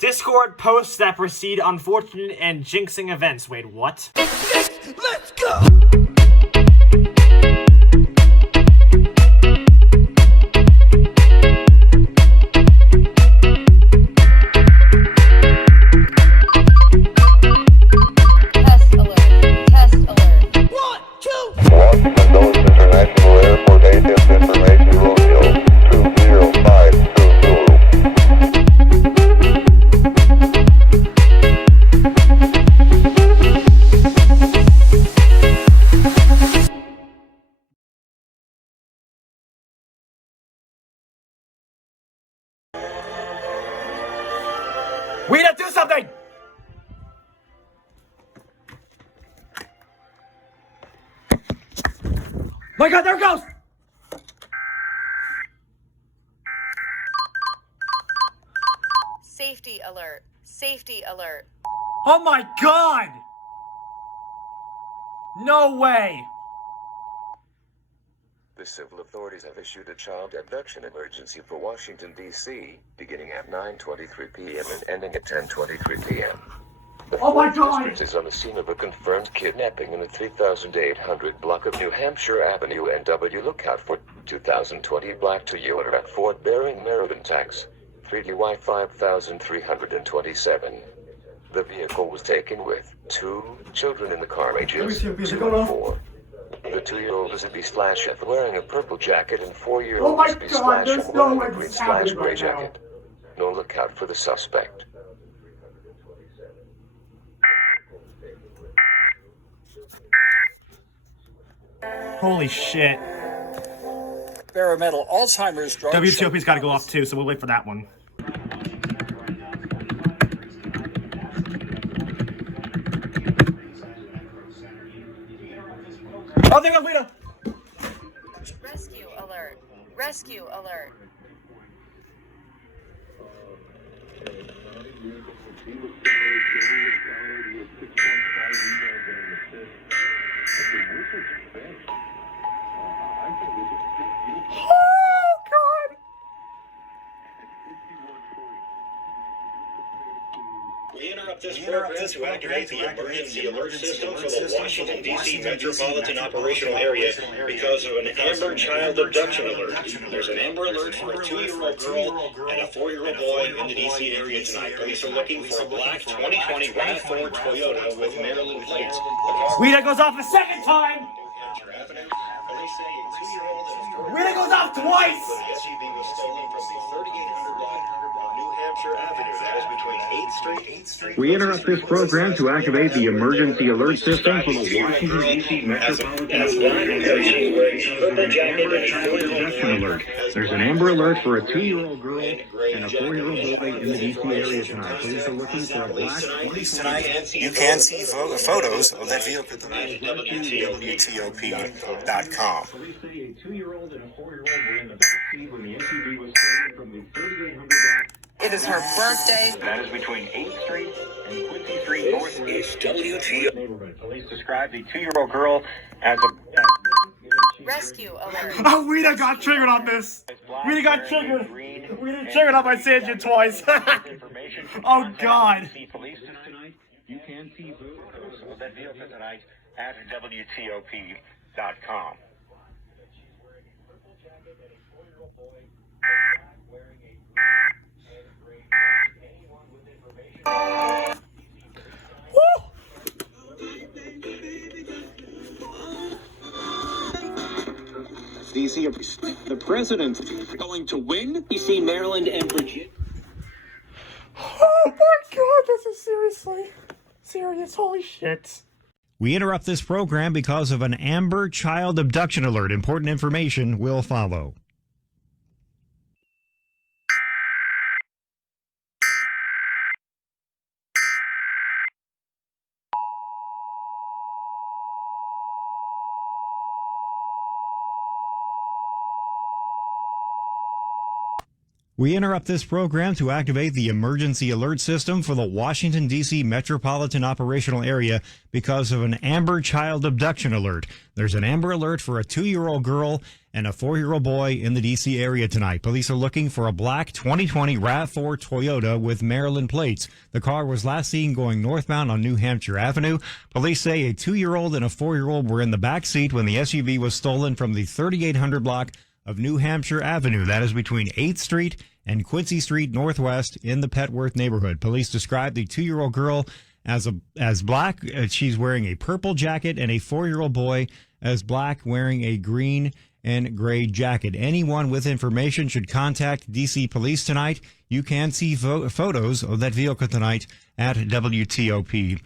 Discord posts that precede unfortunate and jinxing events. Wait, what? Let's go! Test alert. Test alert. 1, 2. Washington Dulles International Airport ATIP information Romeo 20522. We need to do something! My god, there it goes! Safety alert. Safety alert. Oh my god! No way! The civil authorities have issued a child abduction emergency for Washington, D.C., beginning at 9:23 p.m. and ending at 10:23 p.m. The Oh my 4th God! District is on the scene of a confirmed kidnapping in the 3800 block of New Hampshire Avenue NW. Look out for 2020 Black Toyota at Fort Bearing, Maryland. Tax 3DY 5327. The vehicle was taken with 2 children in the car, ages 2 and 4. The 2-year-old is a B/F wearing a purple jacket, and 4-year-old Oh my is God, B/F there's no wearing way a this is green/gray happening right now. jacket. No lookout for the suspect. Holy shit. Experimental Alzheimer's drug. WTOP's gotta go off too, so we'll wait for that one. Oh, there goes Lita! Rescue alert. Rescue alert. Oh, God! We interrupt this program to activate the emergency alert system for the Washington, D.C. metropolitan operational area because of an Amber child abduction alert. There's an Amber alert for a 2-year-old girl and a 4-year-old boy in the D.C. area tonight. Police are looking for a black 2020 RAV4 Toyota with Maryland plates. Rita goes off a second time! New Hampshire Avenue. Police say a 2-year-old and a 4-year-old Rita goes off twice! The SUV was stolen from the 3800 block of New Hampshire Avenue. That is between 8th Street. We interrupt this program to activate the emergency alert system for the Washington, D.C. metropolitan alert. There's an Amber alert for a 2-year-old girl and a 4-year-old boy in the D.C. area tonight. Police are looking for a black. Tonight, you can see photos of that vehicle at WTOP.com. Police say a 2-year-old and a 4-year-old were in the backseat when the SUV was stolen from the 3800 block. It is her birthday. That is between 8th Street and Quincy Street Northeast neighborhood. Police described the 2-year-old girl as Rescue alert. Oh, Rita got triggered on this! Rita got triggered! Rita triggered on my Sanjin twice! Oh, God! Police tonight. You can see photos of that vehicle tonight at WTOP.com. DC, the president going to win? DC, Maryland, and Virginia. Oh my god, this is seriously serious. Holy shit. We interrupt this program because of an Amber child abduction alert. Important information will follow. We interrupt this program to activate the emergency alert system for the Washington, D.C. metropolitan operational area because of an Amber child abduction alert. There's an Amber alert for a 2-year-old girl and a 4-year-old boy in the D.C. area tonight. Police are looking for a black 2020 RAV4 Toyota with Maryland plates. The car was last seen going northbound on New Hampshire Avenue. Police say a 2-year-old and a 4-year-old were in the back seat when the SUV was stolen from the 3800 block of New Hampshire Avenue. That is between 8th Street and Quincy Street Northwest in the Petworth neighborhood. Police described the 2-year-old girl as black. She's wearing a purple jacket, and a 4-year-old boy as black, wearing a green and gray jacket. Anyone with information should contact D.C. Police tonight. You can see photos of that vehicle tonight at WTOP.com.